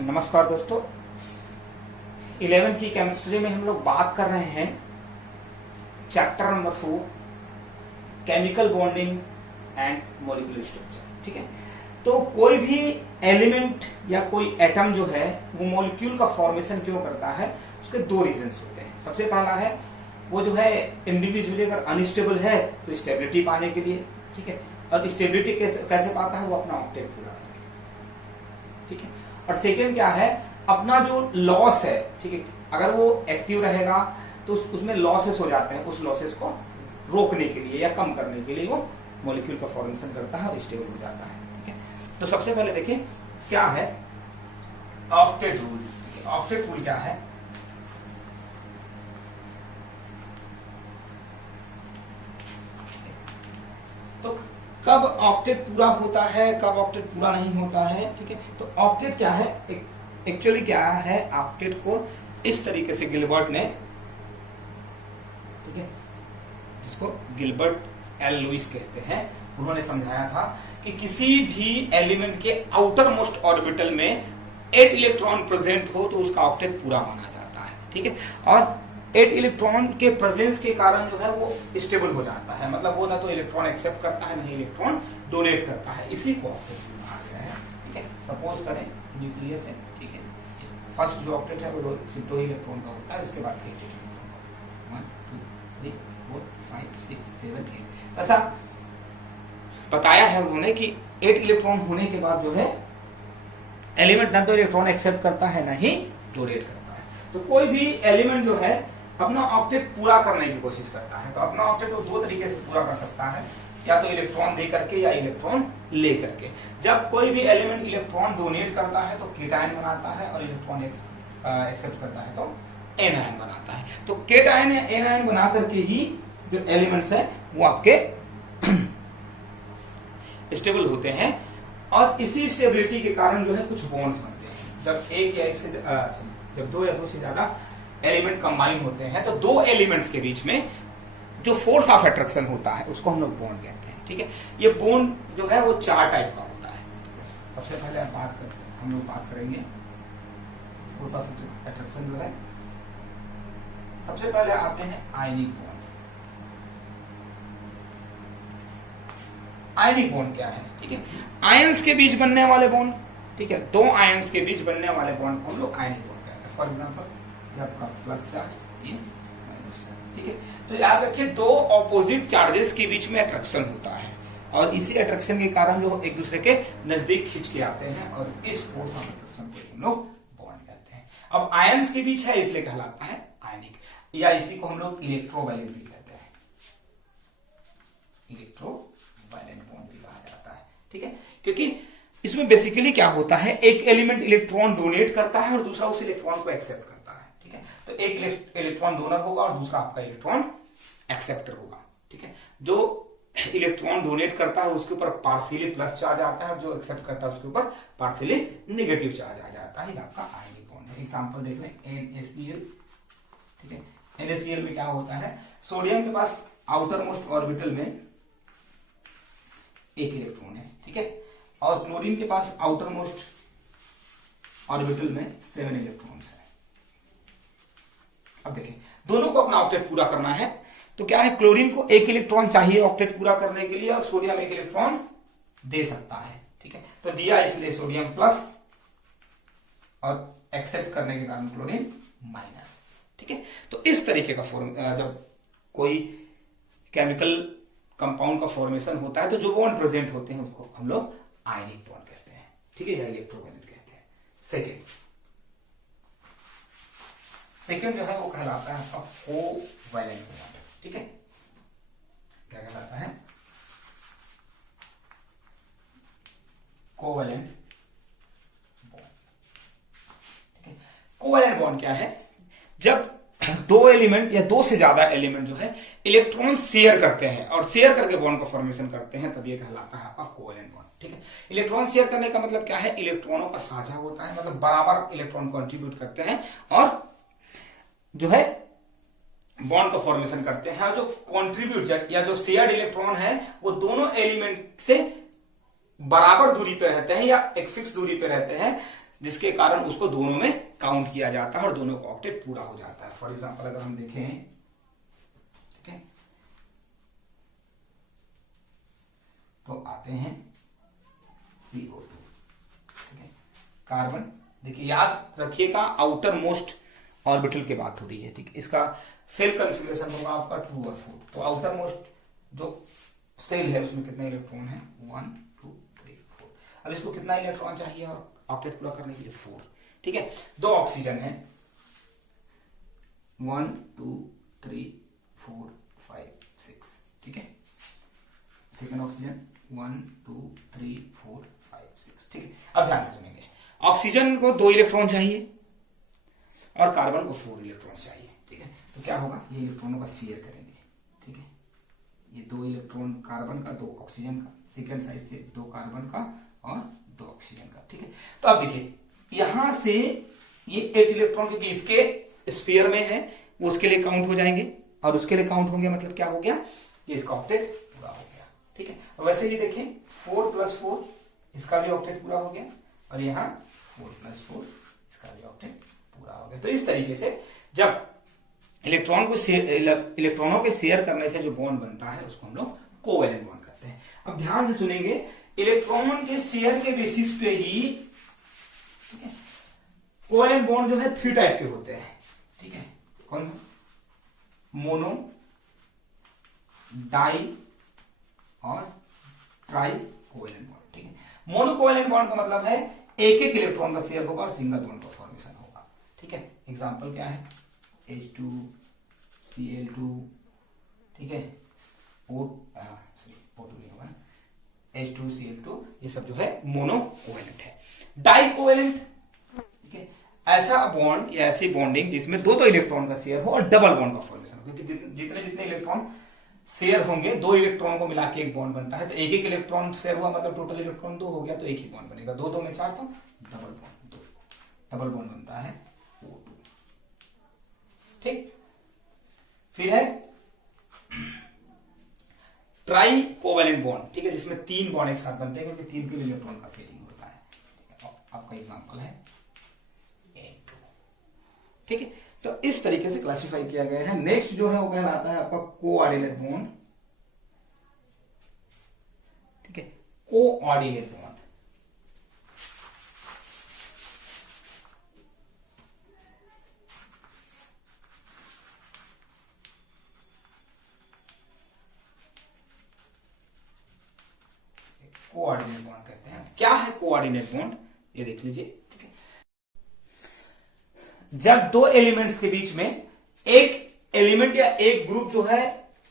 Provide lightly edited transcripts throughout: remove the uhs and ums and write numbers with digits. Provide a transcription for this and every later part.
नमस्कार दोस्तों, 11th की केमिस्ट्री में हम लोग बात कर रहे हैं chapter number 4 chemical bonding and molecular structure. ठीक है, तो कोई भी एलिमेंट या कोई एटम जो है वो मॉलिक्यूल का फॉर्मेशन क्यों करता है, उसके दो रीजंस होते हैं। सबसे पहला है वो जो है इंडिविजुअली अगर अनस्टेबल है तो स्टेबिलिटी पाने के लिए। ठीक है, और स्टेबिलिटी कैसे पाता है, वो अपना ऑक्टेट पूरा करके। ठीक है, और सेकेंड क्या है, अपना जो लॉस है, ठीक है, अगर वो एक्टिव रहेगा तो उसमें लॉसेस हो जाते हैं, उस लॉसेस को रोकने के लिए या कम करने के लिए वो मॉलिक्यूल का फॉर्मेशन करता है और स्टेबल हो जाता है। ठीक है, तो सबसे पहले देखिए क्या है ऑक्टेट रूल। ऑक्टेट रूल क्या है, तो कब ऑक्टेट पूरा होता है, कब ऑक्टेट पूरा नहीं होता है। ठीक है, तो ऑक्टेट क्या है, एक्चुअली क्या है, ऑक्टेट को इस तरीके से गिलबर्ट ने, ठीक है, जिसको गिलबर्ट एल लुइस कहते हैं, उन्होंने समझाया था कि किसी भी एलिमेंट के आउटर मोस्ट ऑर्बिटल में 8 इलेक्ट्रॉन प्रेजेंट हो तो उसका ऑक्टेट पूरा माना जाता है। ठीक है, और 8 इलेक्ट्रॉन के प्रेजेंस के कारण जो है वो स्टेबल हो जाता है, मतलब वो ना तो इलेक्ट्रॉन एक्सेप्ट करता है, ना ही इलेक्ट्रॉन डोनेट करता है, इसी को ऑक्टेट कहा गया है। ठीक है, सपोज करें न्यूक्लियस है, ठीक है, फर्स्ट जो ऑक्टेट है वो 2 इलेक्ट्रॉन का होता है, उसके बाद 8 इलेक्ट्रॉन, 1 2 3 4 5 6 7 8, ऐसा बताया है उन्होंने कि 8 इलेक्ट्रॉन होने के बाद जो है एलिमेंट ना तो इलेक्ट्रॉन एक्सेप्ट करता है, ना ही डोनेट करता है। तो कोई भी एलिमेंट जो है अपना ऑक्टेट पूरा करने की कोशिश करता है, तो अपना ऑक्टेट वो 2 तरीके से पूरा कर सकता है, या तो इलेक्ट्रॉन दे करके या इलेक्ट्रॉन ले करके। जब कोई भी एलिमेंट इलेक्ट्रॉन डोनेट करता है तो केटायन बनाता है, और इलेक्ट्रॉन एक्सेप्ट करता है तो एनायन बनाता है। तो केटायन या एनायन बना करके ही जो एलिमेंट्स है वो आपके स्टेबल होते हैं, और इसी स्टेबिलिटी के कारण जो है कुछ बॉन्ड्स बनते हैं। जब 2 या 2 से ज्यादा एलिमेंट कंबाइन होते हैं तो 2 एलिमेंट्स के बीच में जो फोर्स ऑफ अट्रैक्शन होता है उसको हम लोग बॉन्ड कहते हैं। ठीक है, ये बॉन्ड जो है वो 4 टाइप का होता है। सबसे पहले हम लोग बात करेंगे फोर्स ऑफ अट्रैक्शन जो है, सबसे पहले आते हैं आयनिक बॉन्ड। आयनिक बॉन्ड क्या है, ठीक है, आयंस के बीच बनने वाले बॉन्ड। ठीक है, 2 आयंस के बीच बनने वाले बॉन्ड को हम लोग आयनिक बॉन्ड कहते हैं। फॉर एग्जांपल आपका प्लस चार्ज, ये माइनस चार्ज। ठीक है, तो याद रखिए 2 ऑपोजिट चार्जेस के बीच में अट्रैक्शन होता है, और इसी अट्रैक्शन के कारण जो एक दूसरे के नजदीक खींच के आते हैं, और इस फोर्स ऑफ अट्रैक्शन को हम लोग बॉन्ड कहते हैं। अब आयंस के बीच है इसलिए कहलाता है आयनिक, या इसी को हम लोग इलेक्ट्रोवायलेंट भी कहते हैं, इलेक्ट्रोवायलेंट बॉन्ड भी कहा जाता है। ठीक है, क्योंकि इसमें बेसिकली क्या होता है, एक एलिमेंट इलेक्ट्रॉन डोनेट करता है और दूसरा उस इलेक्ट्रॉन को एक्सेप्ट करता है। ठीक है, तो एक इलेक्ट्रॉन डोनर होगा और दूसरा आपका इलेक्ट्रॉन एक्सेप्टर होगा। ठीक है, जो इलेक्ट्रॉन डोनेट करता है उसके ऊपर पार्शियली प्लस चार्ज आता है, और जो एक्सेप्ट करता है उसके ऊपर पार्शियली नेगेटिव चार्ज आ जाता है। ये आपका आयनिक बॉन्ड है। एग्जांपल देख लें NaCl। ठीक है, NaCl में क्या होता है, सोडियम के पास आउटर मोस्ट ऑर्बिटल में 1 इलेक्ट्रॉन है। ठीक है, और क्लोरीन के पास आउटर मोस्ट ऑर्बिटल में 7 इलेक्ट्रॉन्स है। अब देखिए दोनों को अपना ऑक्टेट पूरा करना है, तो क्या है, क्लोरीन को 1 इलेक्ट्रॉन चाहिए ऑक्टेट पूरा करने के लिए, और सोडियम 1 इलेक्ट्रॉन दे सकता है। ठीक है, तो दिया इसलिए सोडियम प्लस, और एक्सेप्ट करने के कारण क्लोरीन माइनस। ठीक है, तो इस तरीके का जब कोई केमिकल कंपाउंड का फॉर्मेशन होता है तो जो बॉन्ड प्रेजेंट होते हैं उसको हम लोग आयनिक बॉन्ड कहते हैं। ठीक है, या इलेक्ट्रोवायलेंट कहते हैं। सेकेंड जो है वो कहलाता है आपका कोवैलेंट बॉन्ड। ठीक है, क्या कहलाता है, कोवैलेंट बॉन्ड। ठीक है, कोवैलेंट बॉन्ड क्या है, जब 2 एलिमेंट या 2 से ज्यादा एलिमेंट जो है इलेक्ट्रॉन शेयर करते हैं और शेयर करके बॉन्ड का फॉर्मेशन करते हैं, तब ये कहलाता है आपका कोवैलेंट बॉन्ड। ठीक है, इलेक्ट्रॉन शेयर करने का मतलब क्या है, इलेक्ट्रॉनों का साझा होता है, मतलब बराबर इलेक्ट्रॉन कंट्रीब्यूट करते हैं और जो है बॉन्ड का फॉर्मेशन करते हैं। और जो कंट्रीब्यूट या जो शेयर्ड इलेक्ट्रॉन है वो दोनों एलिमेंट से बराबर दूरी पे रहते हैं या एक फिक्स दूरी पे रहते हैं, जिसके कारण उसको दोनों में काउंट किया जाता है और दोनों का ऑक्टेट पूरा हो जाता है। फॉर एग्जाम्पल अगर हम देखें, ठीक है, तो आते हैं PO2, ठीक है, कार्बन। देखिए याद रखिएगा आउटर मोस्ट ऑर्बिटल की बात हो रही है, ठीक है। इसका सेल कॉन्फ़िगरेशन होगा आपका 2 और 4। तो आउटर मोस्ट जो सेल है उसमें कितने इलेक्ट्रॉन है, 1 2 3 4। अब इसको कितना इलेक्ट्रॉन चाहिए ऑक्टेट पूरा करने के लिए, 4, ठीक है। 2 ऑक्सीजन है, 1 2 3 4 5 6, ठीक है। सेकेंड ऑक्सीजन 1 2 3 4 5 6, ठीक है। अब ध्यान से सुनेंगे, ऑक्सीजन को 2 इलेक्ट्रॉन चाहिए और कार्बन को 4 इलेक्ट्रॉन चाहिए, ठीक है। तो क्या होगा, ये इलेक्ट्रॉनों का शेयर करेंगे, ठीक है। ये 2 इलेक्ट्रॉन कार्बन का, 2 ऑक्सीजन का, सेकेंड साइड से 2 कार्बन का और 2 ऑक्सीजन का, ठीक है। तो अब देखिए यहां से ये 8 इलेक्ट्रॉन क्योंकि इसके स्फीयर में है वो उसके लिए काउंट हो जाएंगे और उसके लिए काउंट होंगे, मतलब क्या हो गया, ये इसका ऑक्टेट पूरा हो गया, ठीक है। वैसे ही देखें 4 + 4 इसका भी ऑक्टेट पूरा हो गया और यहाँ 4 + 4 इसका भी ऑक्टेट पूरा हो गया। तो इस तरीके से जब इलेक्ट्रॉनों के शेयर करने से जो बॉन्ड बनता है उसको हम लोग कोवैलेंट बॉन्ड कहते हैं। अब ध्यान से सुनेंगे, इलेक्ट्रॉन के शेयर के बेसिस पे ही कोवैलेंट बॉन्ड जो है 3 टाइप के होते हैं, ठीक है। कौन सा, मोनो, डाई और ट्राई कोवैलेंट बॉन्ड, ठीक है। मोनो कोवैलेंट बॉन्ड का मतलब है एक एक इलेक्ट्रॉन का शेयर होगा और सिंगल बॉन्ड का फॉर्मेशन होगा, ठीक है। एग्जांपल क्या है, H2Cl2, ठीक है, O2 नहीं होगा, H2Cl2, ये सब जो है मोनो कोवैलेंट है। डाई कोवैलेंट, ठीक है, ऐसा बॉन्ड या ऐसी बॉन्डिंग जिसमें 2 इलेक्ट्रॉन का शेयर हो और डबल बॉन्ड का फॉर्मेशन हो, क्योंकि जितने जितने इलेक्ट्रॉन शेयर होंगे 2 इलेक्ट्रॉन को मिला के एक बॉन्ड बनता है। तो एक एक इलेक्ट्रॉन शेयर हुआ मतलब टोटल इलेक्ट्रॉन 2 हो गया, तो एक ही बॉन्ड बनेगा। 2 2 में 4, तो डबल बॉन्ड, 2 डबल बॉन्ड बनता है O2, ठीक। फिर है ट्राई कोवैलेंट बॉन्ड, ठीक है, जिसमें 3 बॉन्ड एक साथ बनते हैं क्योंकि 3 इलेक्ट्रॉन का शेयरिंग होता है। आपका एग्जांपल है N2, ठीक है। तो इस तरीके से क्लासिफाई किया गया है। नेक्स्ट जो है वो कहलाता है आपका कोऑर्डिनेट बॉन्ड, ठीक है, कोऑर्डिनेट बॉन्ड। कोऑर्डिनेट बॉन्ड कहते हैं। क्या है कोऑर्डिनेट बॉन्ड, ये देख लीजिए, ठीक है। जब 2 एलिमेंट्स के बीच में एक एलिमेंट या एक ग्रुप जो है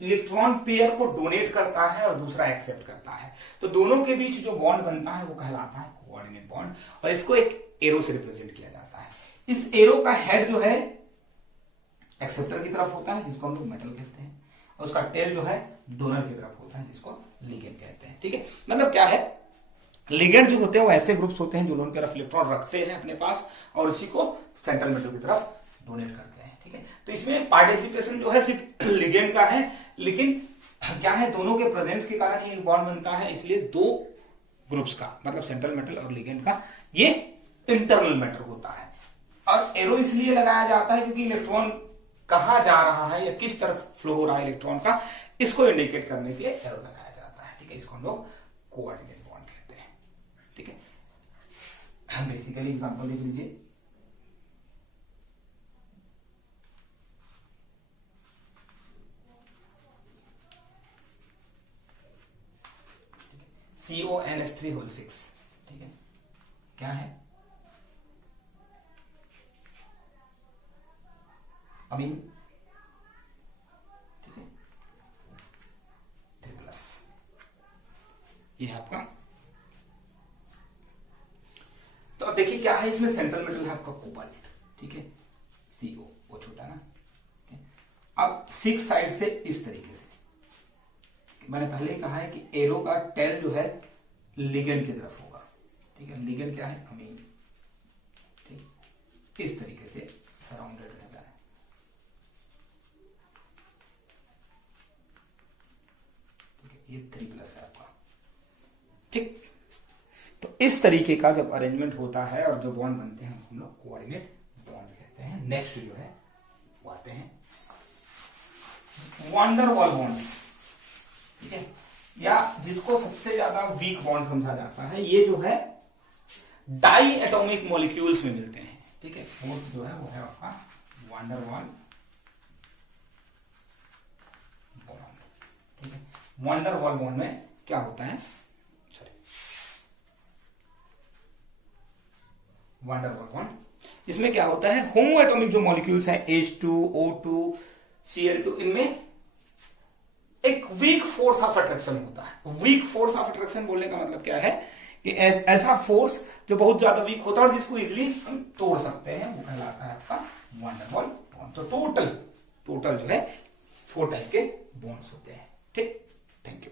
इलेक्ट्रॉन पेयर को डोनेट करता है और दूसरा एक्सेप्ट करता है, तो दोनों के बीच जो बॉन्ड बनता है वो कहलाता है कोऑर्डिनेट बॉन्ड और इसको एक एरो से रिप्रेजेंट किया जाता है। इस एरो का हेड जो है एक्सेप्टर की तरफ होता है जिसको हम लोग मेटल कहते हैं और उसका टेल जो है डोनर की तरफ होता है जिसको लिगेंड कहते हैं, ठीक है। मतलब क्या है, लिगेंड जो होते हैं वो ऐसे ग्रुप्स होते हैं जो दोनों की तरफ इलेक्ट्रॉन रखते हैं अपने पास और इसी को सेंट्रल मेटल की तरफ डोनेट करते हैं, ठीक है। तो इसमें पार्टिसिपेशन जो है सिर्फ लिगेंड का है, लेकिन क्या है, दोनों के प्रेजेंस के कारण ही बॉन्ड बनता है, इसलिए 2 ग्रुप्स का मतलब सेंट्रल मेटल और लिगेंड का ये इंटरनल मैटर होता है। और एरो इसलिए लगाया जाता है क्योंकि इलेक्ट्रॉन कहां जा रहा है या किस तरफ फ्लो हो रहा है इलेक्ट्रॉन का, इसको इंडिकेट करने के लिए एरो लगाया जाता है, ठीक है। इसको हम लोग कोऑर्डिनेट बॉन्ड कहते हैं, ठीक है। बेसिकली एग्जांपल देख लीजिए, CONH3 6, ठीक है, क्या है, अमीन, ठीक है, 3+, ये है आपका। तो अब देखिए क्या है, इसमें सेंट्रल मेटल है आपका कोबाल्ट, ठीक है, CO वो छोटा ना, ठीक है। अब 6 साइड से इस तरीके से, मैंने पहले ही कहा है कि एरो का टेल जो है लिगेंड की तरफ होगा, ठीक है। लिगेंड क्या है, अमीन, ठीक, इस तरीके से सराउंडेड रहता है, ठीक है। ये 3+ है आपका, ठीक। तो इस तरीके का जब अरेंजमेंट होता है और जो बॉन्ड बनते हैं हम लोग कोऑर्डिनेट बॉन्ड कहते हैं। नेक्स्ट जो है वो आते हैं वान डेर वाल बॉन्ड्स, ठीक है, या जिसको सबसे ज्यादा वीक बॉन्ड समझा जाता है। ये जो है डाई एटॉमिक मॉलिक्यूल्स में मिलते हैं, ठीक है। फोर्थ जो है वो है आपका वान डेर वाल बॉन्ड, ठीक है। वान डेर वाल बॉन्ड में क्या होता है, वान डेर वाल बॉन्ड, इसमें क्या होता है, होमो एटॉमिक जो मॉलिक्यूल्स है H2, O2, Cl2, इनमें एक वीक फोर्स ऑफ अट्रैक्शन होता है। वीक फोर्स ऑफ अट्रैक्शन बोलने का मतलब क्या है कि ऐसा फोर्स जो बहुत ज्यादा वीक होता है और जिसको इजिली हम तोड़ सकते हैं, वो कहलाता है आपका वान डेर वाल बॉन्ड। तो टोटल जो है 4 टाइप के बॉन्ड्स होते हैं, ठीक। Thank you.